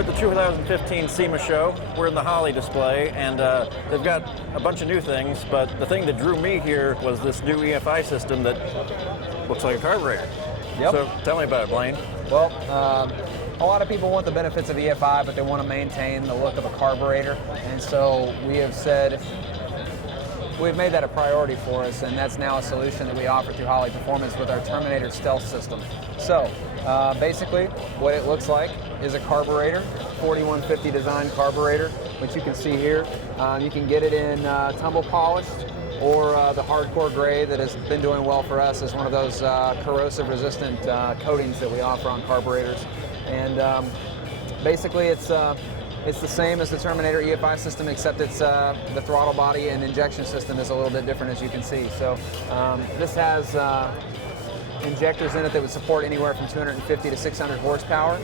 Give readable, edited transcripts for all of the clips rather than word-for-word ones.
We're at the 2015 SEMA Show. We're in the Holley display, and they've got a bunch of new things, but the thing that drew me here was this new EFI system that looks like a carburetor. Yep. So tell me about it, Blaine. Well, a lot of people want the benefits of EFI, but they want to maintain the look of a carburetor, and so we have said, we've made that a priority for us, and that's now a solution that we offer through Holley Performance with our Terminator Stealth system. So, basically, what it looks like is a carburetor, 4150 design carburetor, which you can see here. You can get it in tumble polished, or the hardcore gray that has been doing well for us is one of those corrosive resistant coatings that we offer on carburetors. And basically it's the same as the Terminator EFI system, except it's the throttle body and injection system is a little bit different, as you can see. So this has injectors in it that would support anywhere from 250 to 600 horsepower.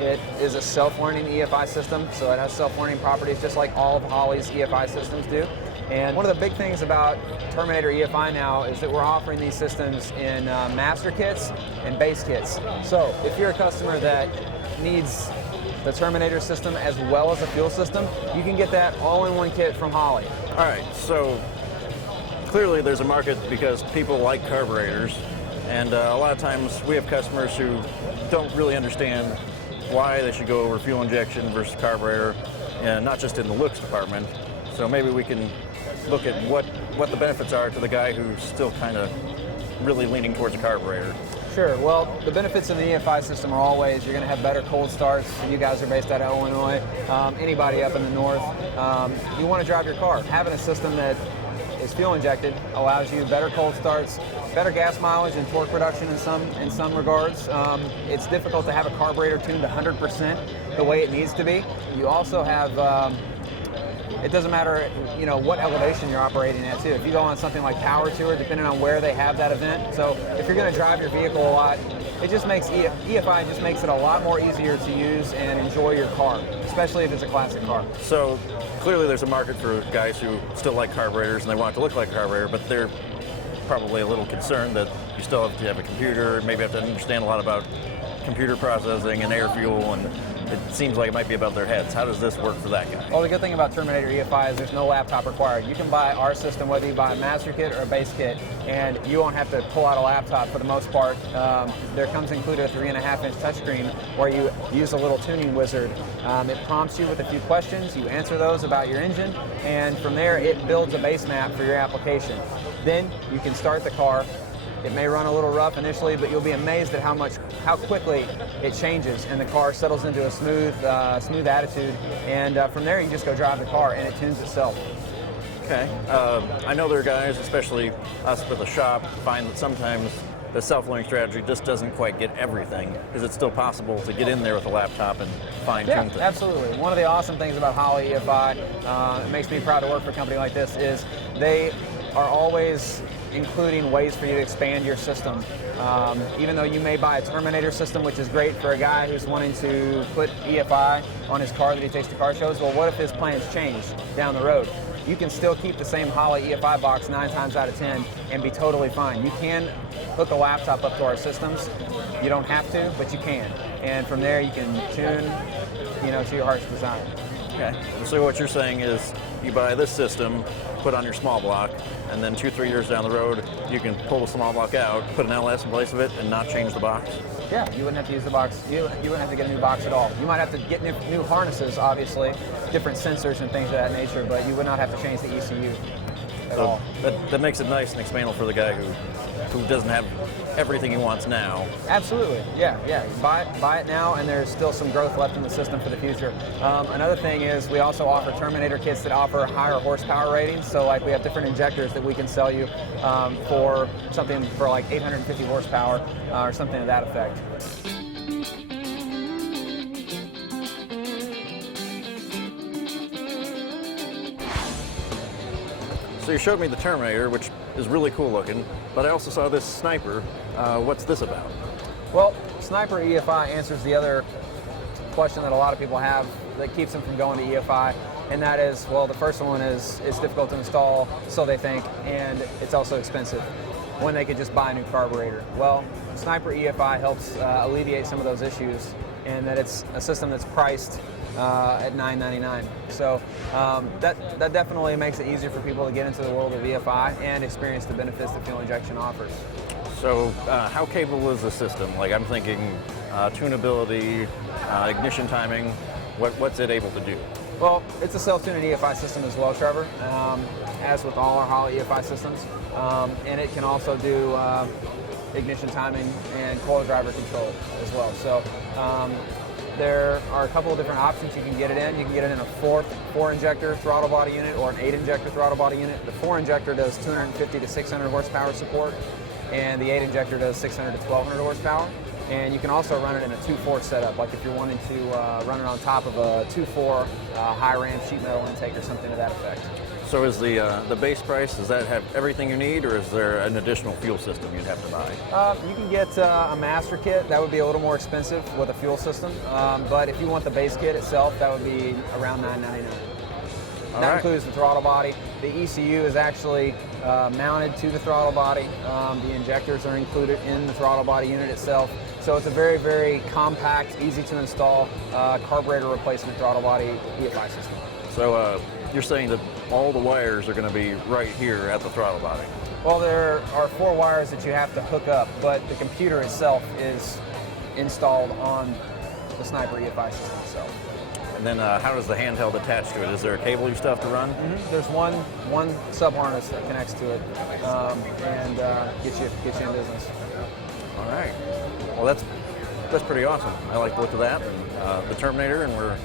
It is a self-learning EFI system, so it has self-learning properties just like all of Holley's EFI systems do. And one of the big things about Terminator EFI now is that we're offering these systems in master kits and base kits. So if you're a customer that needs the Terminator system as well as a fuel system, you can get that all in one kit from Holley. All right, so clearly there's a market because people like carburetors, and a lot of times we have customers who don't really understand why they should go over fuel injection versus carburetor, and not just in the looks department. So maybe we can look at what the benefits are to the guy who's still kind of really leaning towards a carburetor. Sure. Well, the benefits of the EFI system are always you're going to have better cold starts. You guys are based out of Illinois. Anybody up in the north, you want to drive your car. Having a system that is fuel injected allows you better cold starts, better gas mileage and torque production in some regards. It's difficult to have a carburetor tuned 100% the way it needs to be. You also have it doesn't matter, you know, what elevation you're operating at too. If you go on something like Power Tour, depending on where they have that event. So if you're going to drive your vehicle a lot, it just makes EFI just makes it a lot more easier to use and enjoy your car, especially if it's a classic car. So clearly there's a market for guys who still like carburetors and they want it to look like a carburetor, but they're probably a little concerned that you still have to have a computer, maybe have to understand a lot about computer processing and air fuel, and it seems like it might be above their heads. How does this work for that guy? Well, the good thing about Terminator EFI is there's no laptop required. You can buy our system whether you buy a master kit or a base kit, and you won't have to pull out a laptop for the most part. There comes included a 3.5-inch touchscreen where you use a little tuning wizard. It prompts you with a few questions, you answer those about your engine, and from there it builds a base map for your application. Then you can start the car. It may run a little rough initially, but you'll be amazed at how quickly it changes and the car settles into a smooth attitude. And from there, you just go drive the car and it tunes itself. Okay. I know there are guys, especially us with a shop, find that sometimes the self-learning strategy just doesn't quite get everything. Is it still possible to get in there with a laptop and fine-tune things? Yeah, absolutely. One of the awesome things about Holley EFI, it makes me proud to work for a company like this, is they are always including ways for you to expand your system. Even though you may buy a Terminator system, which is great for a guy who's wanting to put EFI on his car that he takes to car shows, well, what if his plans change down the road? You can still keep the same Holley EFI box 9 times out of 10 and be totally fine. You can hook a laptop up to our systems. You don't have to, but you can. And from there, you can tune, to your heart's desire. Okay. So what you're saying is you buy this system, put on your small block, and then 2-3 years down the road, you can pull the small block out, put an LS in place of it, and not change the box? Yeah, you wouldn't have to use the box. You wouldn't have to get a new box at all. You might have to get new harnesses, obviously, different sensors and things of that nature, but you would not have to change the ECU at all. That makes it nice and expandable for the guy who doesn't have everything he wants now. Absolutely, yeah. Buy it now, and there's still some growth left in the system for the future. Another thing is we also offer Terminator kits that offer higher horsepower ratings. So like we have different injectors that we can sell you for something for like 850 horsepower or something to that effect. So you showed me the Terminator, which is really cool looking, but I also saw this Sniper. What's this about? Well, Sniper EFI answers the other question that a lot of people have that keeps them from going to EFI, and that is, well, the first one is it's difficult to install, so they think, and it's also expensive when they could just buy a new carburetor. Well, Sniper EFI helps alleviate some of those issues and that it's a system that's priced at $999. So that definitely makes it easier for people to get into the world of EFI and experience the benefits that fuel injection offers. So how capable is the system? Like, I'm thinking tunability, ignition timing, what's it able to do? Well, it's a self-tuning EFI system as well, Trevor, as with all our Holley EFI systems. And it can also do ignition timing and coil driver control as well. So there are a couple of different options you can get it in. You can get it in a four injector throttle body unit or an 8 injector throttle body unit. The 4 injector does 250 to 600 horsepower support, and the 8 injector does 600 to 1200 horsepower. And you can also run it in a 2.4 setup, like if you're wanting to run it on top of a 2.4 high ram sheet metal intake or something to that effect. So is the base price, does that have everything you need, or is there an additional fuel system you'd have to buy? You can get a master kit. That would be a little more expensive with a fuel system. But if you want the base kit itself, that would be around $999. That includes the throttle body. The ECU is actually mounted to the throttle body. The injectors are included in the throttle body unit itself. So it's a very, very compact, easy to install carburetor replacement throttle body EFI system. So you're saying that all the wires are going to be right here at the throttle body? Well, there are 4 wires that you have to hook up, but the computer itself is installed on the Sniper EFI system itself. And then how does the handheld attach to it? Is there a cable you still have to run? Mm-hmm. There's one sub harness that connects to it and gets you in business. All right. Well, that's pretty awesome. I like the look of that, and the Terminator, and we're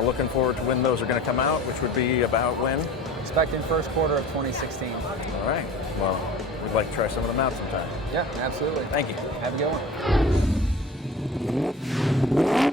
looking forward to when those are going to come out, which would be about when? Expecting first quarter of 2016. All right. Well, we'd like to try some of them out sometime. Yeah, absolutely. Thank you. Have a good one.